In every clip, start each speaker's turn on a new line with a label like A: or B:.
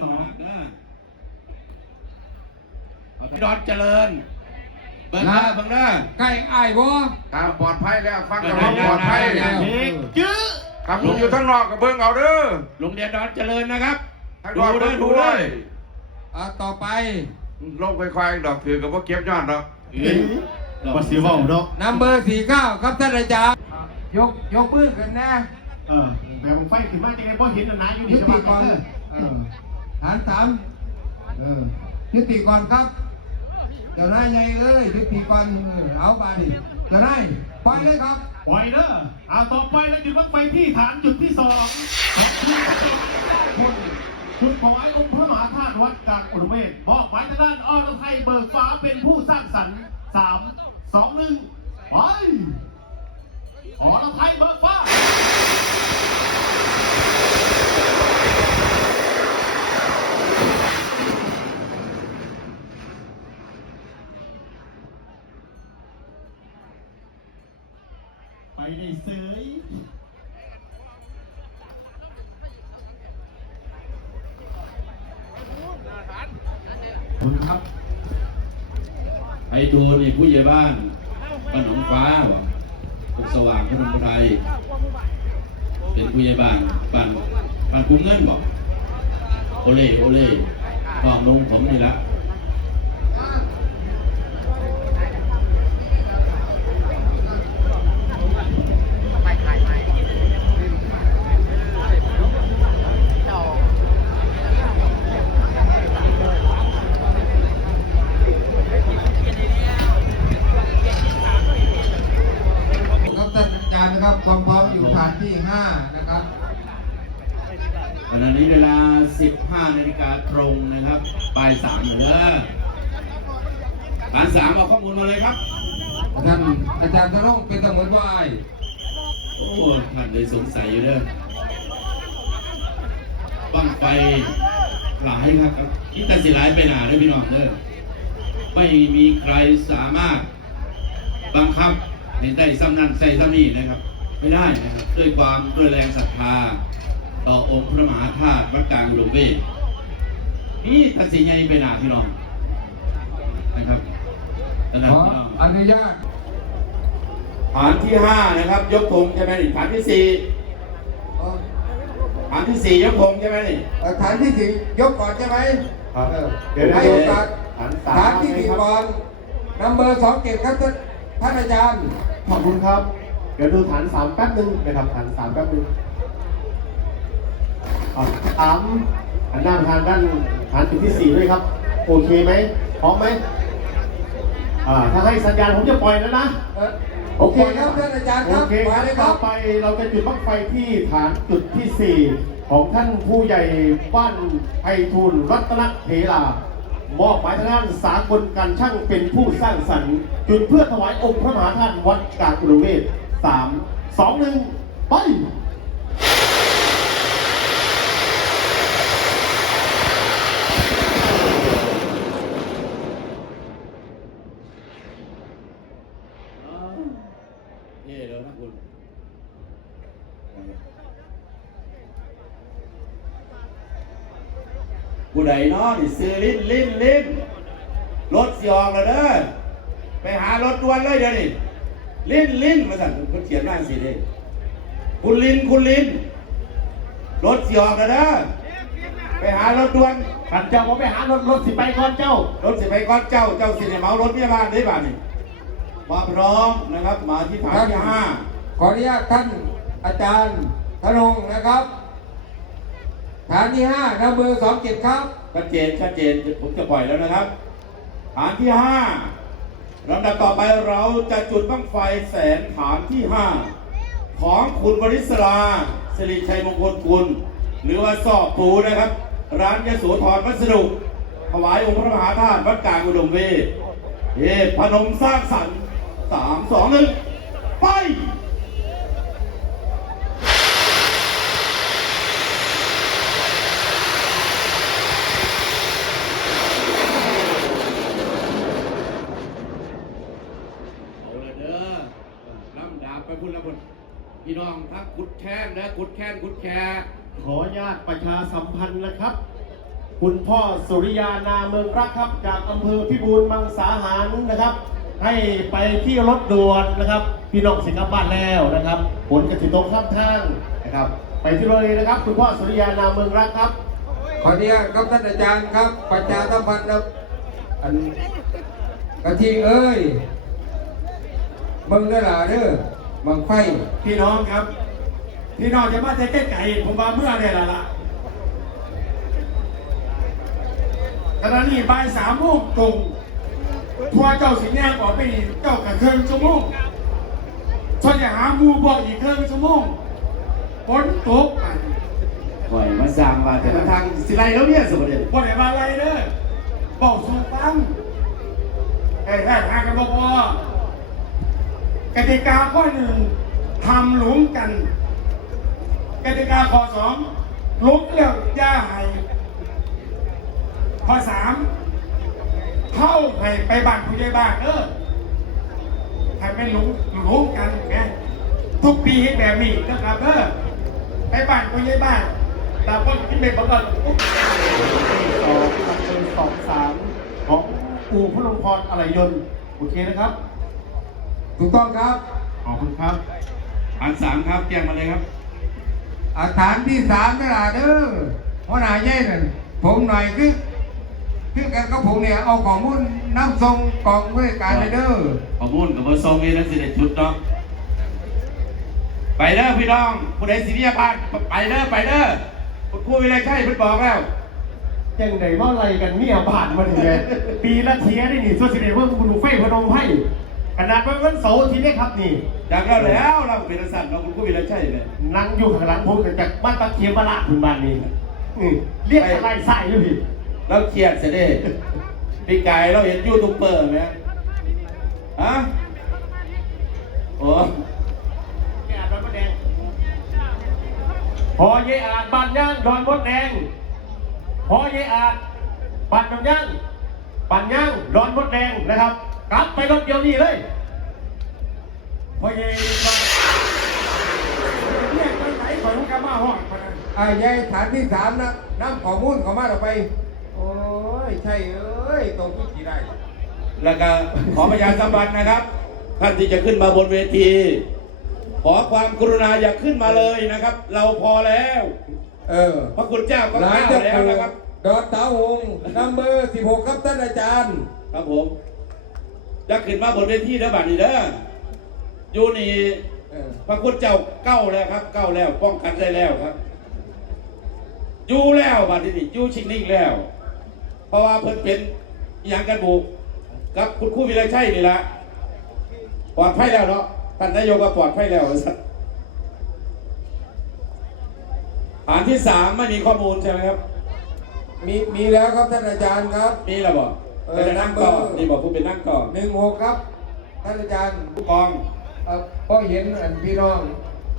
A: สอง
B: พี่ดอนเจริญ เบิ่งหน้าเบิ่งหน้า
C: ใกล้อ้ายบ่
D: ครับปลอดภัยแล้วฟังกับเราปลอดภัย
C: ได้ได้ได้
A: เด็กจื้อ
D: ครับผมอยู่ทั้งนอกกับเบิ้งเอาเด้อ
B: โรงเรียนดอนเจริญนะครับ
D: ทั้ง
B: ดู
D: นอก
B: ด้
D: เบิ้
B: วย
D: ง
B: ดู
D: ดู
B: ด้
D: ด้
B: ว
D: วยย
C: อะต่อไป
D: ลงควายๆดอกถือกับว่าเก็บยอดดอก
A: เอ้ยบัสซิเวัลเนาะ
C: นัมเบอร์สี่เก้าครับท่านอาจารย์ยกยกมือขึ้นนะ
A: เออแบบมึงไฟขึ้นมาจะไงพอเห็นนะอยู่
C: ยุ
A: นี่จะ
C: ติ
A: มา
C: ก่อน
A: เออ
C: เออฐานสามเออยุติก่อนครับเจ้านายใหญ่เอ้ยยุติก่อนเอาไปดิเจ้านายปล่อยเลยครับ
A: ปล่อยเด้อเอาต่อไปแล้วจุดวัดไฟที่ฐานจุดที่สองจุดของไอ้องค์พระมหาธาตุวัดกลางอุรุเวศมอบหมายทางด้านอรไทยเบิกฟ้าเป็นผู้สร้างสรรค์สามสองหนึ่งไปอรไทยเบิกฟ้า ไปได้เสย
B: คุณครับ ไอ้ตัวนี่ผู้ใหญ่บ้านบ้านหนองฟ้าบ่พวกสว่างพนมไพรเป็นผู้ใหญ่บ้านบ้านบ้านกรุงเงินบ่โอเล่โอเล่ห้องลงผมนี่ละ บปลายสามเหลือฐานสามเอาข้อมูลมาเลยครับ
C: ท่านอาจารย์จะต้องเป็นเสมือนว่าอ้าย
B: โอ้ท่านเลยสงสัยอยู่เด้อบ้างไฟหลายครับคิดแต่สิหลายไปหนาเด้อพี่น้องเด้อไม่มีใครสามารถบังคับให้ได้ซ้ำนั้นใส่ซ้ำนี้นะครับ ไม่ได้นะครับ ด้วยความด้วยแรงศรัทธา ต่อองค์พระมหาธาตุวัดกลางอุดมเวท นี่ตัดสินใจไปหนาพี่น้องนะครับนะค
C: ข
B: รับ
C: อ
B: พี่น้อง
C: อนุญาต
B: ฐานที่ห้านะครับ ยกธงใช่ไหมนี่ฐานที่สี่
C: เอ่อ
B: ฐานที่สี่ยกธงใช่ไหมนี่
C: เอ่อฐานที่สี่ยกก่อนใช่ไหม
D: ครับ
C: เออ
D: เดี๋ยว
C: ให้โอกาส
D: ฐานสาม
C: ฐานที่สี่ก่อนนัมเบอร์สองเก็บครับท่านท่านอาจารย์
A: ขอบคุณครับ เดี๋ยวดูฐานสามแป๊บนึงนะครับฐานสามแป๊บนึงอะถามหันหน้ามาทางด้าน ฐานจุดที่สี่ด้วยครับ โอเคไหมพร้อมไหมอ่าถ้าให้สัญญาณผมจะปล่อยแล้วนะ
C: เอ่อโอเคครับท่านอาจารย์ค
A: โอ
C: รับ
A: เค
C: มาเลยค
A: ต่
C: รั
A: อบ ไปเราจะจุดบั้งไฟที่ฐานจุดที่ 4 ของท่านผู้ใหญ่บ้านไพฑูรย์รัตนเทลามอบหมายทางด้านสากลการช่างเป็นผู้สร้างสรรค์จุดเพื่อถวายองค์พระมหาธาตุวัดกลางอุดมเวศสามสองหนึ่งไป
B: เท่แล้วนะคุณผู้ ใดเนาะนี่ซื้อลิ้นลิ้นลิ้นรถสีออกแล้วเด้อไปหารถด่วนเลยเดี๋ยวนี้ลิ้นลิ้นมาสั่นคุณเขียนว่าสิเด้คุณลิ้นคุณลิ้นรถสีออกแล้วเด้อไปหารถด่วน
A: ขันเจ้าผมไปหารถรถสิไปก่อนเจ้า
B: รถสิไปก้อนเจ้าเจ้าสิเนี่ยเหมารถพยาบาลได้บ้านี่มาพร้อมนะครับ มาที่ฐานที่ห้า
C: ขออนุญาตท่านอาจารย์ธนงนะครับ ฐานที่ห้านัมเบอร์สองเก็บครับ
B: ชัดเจนชัดเจนผมจะปล่อยแล้วนะครับ ฐานที่ห้าลำดับต่อไปเราจะจุดบั้งไฟแสนฐานที่ห้าของคุณบริศราสิริชัยมงคลคุณ หรือว่าสอบปูนะครับ ร้านยโสธรวัสดุถวายองค์พระมหาธาตุวัดกลางอุดมเวทเอพนมสร้างสรรค์สามสองหนึ่งไป เอาเลยเด้อน้ำดาบไปพุ่นละพุ่นพี่น้องทั กขุดแค้นนะขุดแค้นขุดแค่
A: ขออนุญาตประชาสัมพันธ์นะครับ คุณพ่อสุริยานาเมืองรักครับ จากอำเภอพิบูลมังสาหารนะครับ ให้ไปที่รถด่วนนะครับพี่น้องสิงคโปร์แล้วนะครับผลกระถิ่นตกข้ามทางนะครับ ไปที่เลยนะครับ คุณพ่อสุริยานาเมืองรักครับ
C: ขออนุญาตครับท่านอาจารย์ครับ ประชาสัมพันธ์ครับอันกะทิเอ้ยมึงเด้อล่ะเด้อมังไฟ
E: พี่น้องครับ พี่น้องจะมาใจใกล้ไก่ผมมาเมื่อเนี่ยละละขณะนี้บ่ายสามโมงตรงทัวร์เจ้าสิงห์แดงออกไปนี่เจ้ากับเครื่องชั่วโมงชนจะหาหมูบอกอีกเครื่องชั่วโมงฝนตกอะ
B: ปล่อยมาสร้างว่าแต่ละทางสิไรแล้วเนี่ยสมเด็จ
E: บ่ได้มาอะไรเด้อบอกสู่ฟังไอ้แค่ทางกันบ่พอกติกาข้อหนึ่งทำหลุมกัน กติกาข้อสองหลุมเรื่องย่าให้ข้อสามเข้าให้ไปบ้านผู้ใหญ่บ้านเออให้เป็นหลุมหลุมกันไงทุกปีเห็นแบบนี้นะครับเออไปบ้านผู้ใหญ่บ้านแต่คนที่เป็นประกันปุ๊บ
A: สองอำเภอสองสามของอู่พลมพรอะไรยนต์โอเคนะครับ
C: ถูกต้องครับ
A: ขอบคุณครับ
E: อันสามครับแจ้งมาเลยครับ
C: อาฐานที่สามเด้อล่ะเด้อหัวหน้าใหญ่นั่นผมหน่อยคือคือกันกับผมเนี่ยเอาของมุ่นน้ำทรงกองบริการเลยเด้อ
B: ข้อมูลกับเบอร์ทรงนี่นั่นสิได้ชุดเนาะไปเด้อพี่น้องผู้ใดสิเรียบ้านไปเด้อไปเด้อคุณครูวิไลใช่เพิ่นบอกแล้ว
A: จังไหนว่าอะไรกันเนี่ยผ่านมาถึงไงปีละเทียได้นี่ส่วนสิเดว่าคุณดูไฟพนมไพ่ ขนาดวันวันเสาร์อาทีนี้ครับนี่
B: จากเราแล้วเราเป็นสัตว์เราคุณครูวิไลใช่เลย
A: นั่งอยู่ข้างหลังผมกับจากบ้านตะเคียนบาละคุณบ้านนี้อืมเรียกอะไรใส่อยู่พี่
B: เราเครียดเสียเด้พี่ไก่เราเห็นยูทูบเบอร์ไหมฮะโอ้
A: แกอาดอนมดแดงพอเยอาดบ้านย่างดอนมดแดงพอเยอาดบ้านน้ำย่างบ้านย่างดอนมดแดงนะครับ กลับไปรถเดียวนี้เลย
E: พอเย็นมาเนี่ยไปไหนก่อนลูกกามาห้องพนัน
C: ไอ้ใหญ่ฐานที่สามนะน้ำของมุ่นเขามาเราไป โอ้ยใช่เอ้ยตรงที่กี่ได้
B: แล้วก็ขอประชาสัมพันธ์นะครับ ท่านที่จะขึ้นมาบนเวที ขอความกรุณาอย่าขึ้นมาเลยนะครับ เราพอแล้ว
C: เออ
B: พระคุณเจ้าก็
C: หลาน
B: เก้า
C: เจ้า
B: แล้ว
C: ปู่
B: นะครับ
C: ดอนเตาหงนัมเบอร์สิบหกครับท่านอาจารย์
B: ครับผม จะขึ้นมาบนเวทีเด้อบัดนี้เด้ออยู่นี่
C: เออ
B: พระคุณเจ้าเก้าแล้วครับ เก้าแล้วป้องกันได้แล้วครับ อยู่แล้วบัดนี้อยู่ชิงนิ่งแล้ว เพราะว่าเพิ่นเป็นอหย่างกันบุกกับคุณครูวิไลชัยนี่ละปลอดภัยแล้วเนาะท่านนายกก็ปลอดภัยแล้วสัตว์ฐานที่สามไม่มีข้อมูลใช่ไหมครับ
C: มีมีแล้วครับท่านอาจารย์ครับ
B: มีแล้วบอก
C: เออ
B: เป็นนั่งต่อนี่บอกผู้เป็นนั่งต่อ
C: หนึ่งหกครับท่านอาจารย์
B: ผู้กอง
C: เอ่อพอเห็นอันพี่น้อง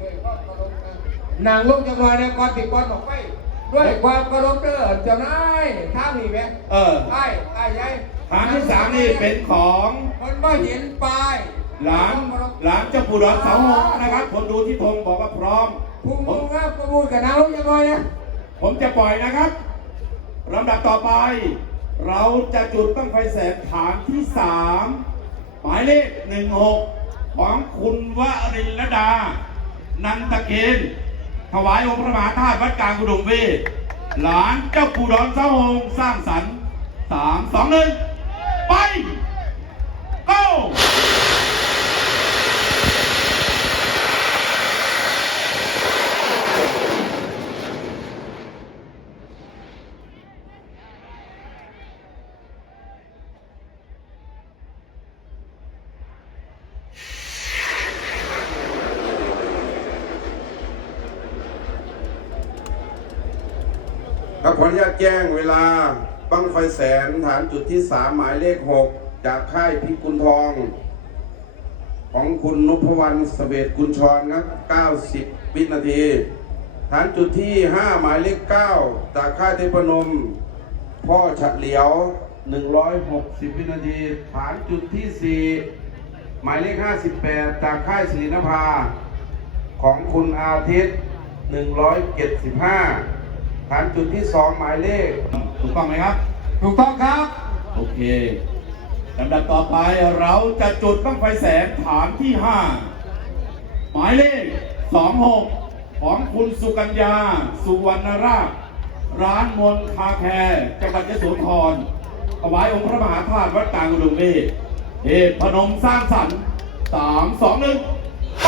C: ด้วยความเคารพนนางลูกจังหวะเนี่ยก่อนติดก่อนออกไป ด้วยความเคารพเด้อเจ้านายท่างนี่ไหม
B: เออ
C: ไอ้ไอ้ยัย
B: ฐานที่สามนี่เป็นของ
C: คนว่าเห็นป้าย
B: หลานหลานเจ้าปู่ดอนเสาหงนะครับ ผมดูที่ธงบอกว่าพร้อม
C: พุ่ง
B: ผ
C: พุ่
B: ม
C: งครับประมูลกับนางลูกจังหวะเนี่ย
B: ผมจะปล่อยนะครับลำดับต่อไป เราจะจุดตั้งไฟแสนฐานที่สามหมายเลขหนึ่งหกของคุณวรินลดา นันตะเกณฑ์ถวายองค์พระมหาธาตุวัดกลางกุดมเวทหลานเจ้าปู่ดอนเสาหงสร้างสรรค์สามสองหนึ่งไป go
D: ครับขออนุญาตแจ้งเวลาบั้งไฟแสนฐานจุดที่สามหมายเลขหกจากค่ายพิกุลทอง ของคุณนพวรรณสเวตกุลชรครับ 90 วินาที ฐานจุดที่ 5 หมายเลข 9 จากค่ายเทพนม พ่อฉะเหลียว 160 วินาที ฐานจุดที่ 4 หมายเลข 58 จากค่ายศรีนภา ของคุณอาทิตย์ 175 ฐานจุดที่2หมายเลข
B: ถูกต้องไหมครับ
C: ถูกต้องครับ
B: โอเคลำดับต่อไปเราจะจุดบ้างไฟแสนฐานที่5หมายเลข26ของคุณสุกัญญา สุวรรณราช ร้านมนคาแคร์จังหวัดยโสธรถวายองค์พระมหาธาตุวัดกลางอุดมเวทเทพพนมสร้างสรรค์สามสองหนึ่งไป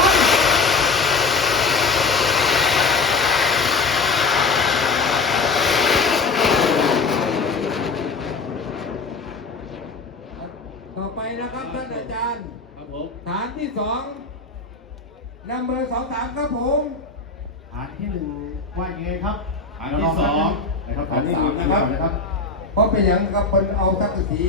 C: ต่อไปนะครับท่านอาจารย์
B: ครับผม
C: ฐาน ที่สองนำเบอร์สองสามครับผม
A: ฐานที่หนึ่งว่ายังไงครับ
B: ฐานที่สอง
A: นะครับ
B: ฐานที่สามนะครับ
A: นะครับ
C: เพราะเป็นอย่างครับคนเอาสักกะสี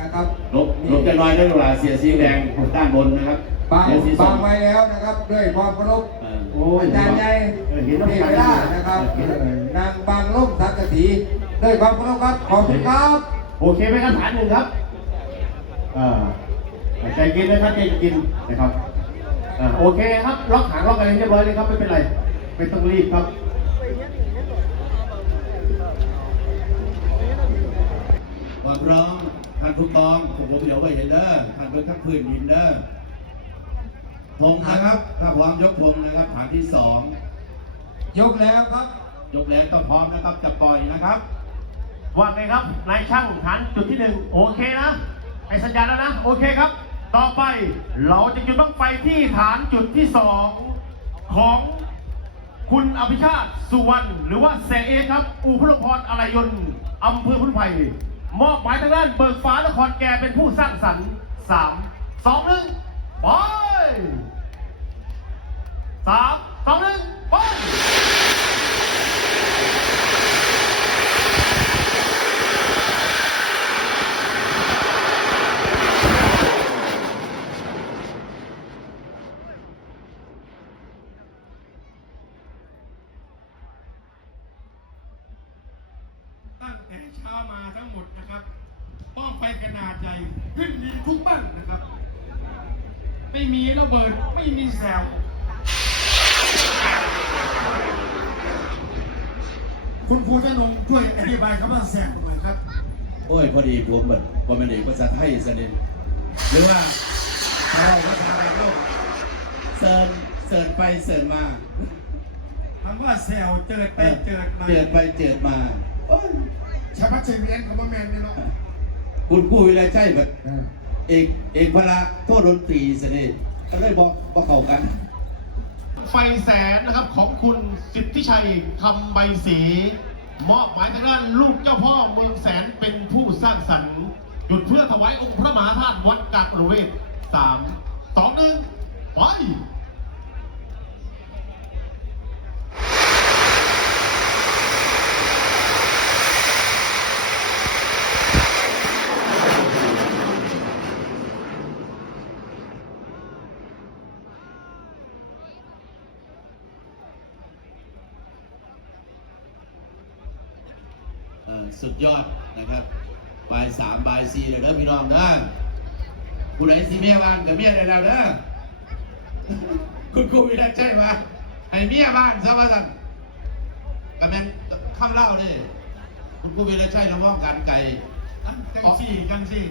C: นะครับ
B: ลบลบจะน้อยได้เวลาเสียสีแดงด้านบนนะครับ
C: บาง
B: เสียสีส้
C: บามงไว้แล้วนะครับ ด้วยความเคารพ
B: เออ
A: โอ้ย
C: อาจารย์ใหญ่
A: เออเห็น
C: เท
A: น้ำ
C: เว
A: ใจ
C: ลานะครับ
A: เห็น
C: เออนางบางล่มสักกะสีด้วยความเคารพครับขอบคุณครับ
A: โอเคไหมครับฐานหนึ่งครับอ่า ใจเย็นนะครับใจเย็นนะครับอ่าโอเคครับล็อกหางล็อกอะไรเรียบร้อยเลยครับไม่เป็นไรไม่ต้องรีบครับ
B: ความพร้อมท่านผู้กองผมผมเดี๋ยวไปเห็นเด้อท่านเพื่อนทั้งพื้นดินเด้อธงนะครับ ถ้าพร้อมยกธงนะครับฐานที่สอง
C: ยกแล้วครับ
B: ยกแล้วต้องพร้อมนะครับจะปล่อยนะครับ
A: ว่าไงครับนายช่างฐานจุดที่หนึ่งโอเคนะไอสัญญาณแล้วนะ โอเคครับ ต่อไปเราจะจุดบ้างไฟที่ฐานจุดที่สองของคุณอภิชาติสุวรรณหรือว่าเสเอครับ อูพลพรอะไรยนต์อำเภอพุทธไผ่มอบหมายทางด้านเบิกฟ้านครแก่เป็นผู้สร้างสรรค์สามสองหนึ่งไปสามสองหนึ่งไป
F: ตั้งแต่เช้ามาทั้งหมดนะครับป้องไฟขนาดใหญ่ขึ้นดินทุกบ้านนะครับ ไม่มีระ เบิดไม่มีแซวคุณครูเจ้านงช่วยอธิบายคำว่าแซวหน่อยครับ
B: โอ้ยพอดีผมแบบผมเป็นเด็กภาษาไทยเสด็จหรือว่าเราภาษาอะไรลูกเสิร์นเสิร์นไปเสิร์นมา
F: คำว่าแซวเจิดไปเจิดมา
B: เจิดไปเจิดมาโอ้ย
F: ชาวพัชเวียนคำว่าแมนเนี่ยเนาะ
B: คุณกู้วิไลใช่แบบเอกเอกพละโทษดนตรีเสด็จ ก็เลยบอกว่าเข้ากัน
A: ไฟแสนนะครับของคุณสิทธิชัยคำใบสีมอบหมายทางด้านลูกเจ้าพ่อเมืองแสนเป็นผู้สร้างสรรค์หยุดเพื่อถวายองค์พระมหาธาตุวัดกาฬเวศสามสองหนึ่งไป
B: สุดยอดนะครับบายสามบายสี่เลยเด้อพี่น้องนะผู้ใดสีเมียบ้านกับเมียได้แล้วเด้อคุณครูวิไลใช่ไหมให้เมียบ้านซะว่าสั่นกับแม่นข้ามเล่าเลยคุณครูวิไลใช่เรามองการไก่
F: จังสี่จังสี่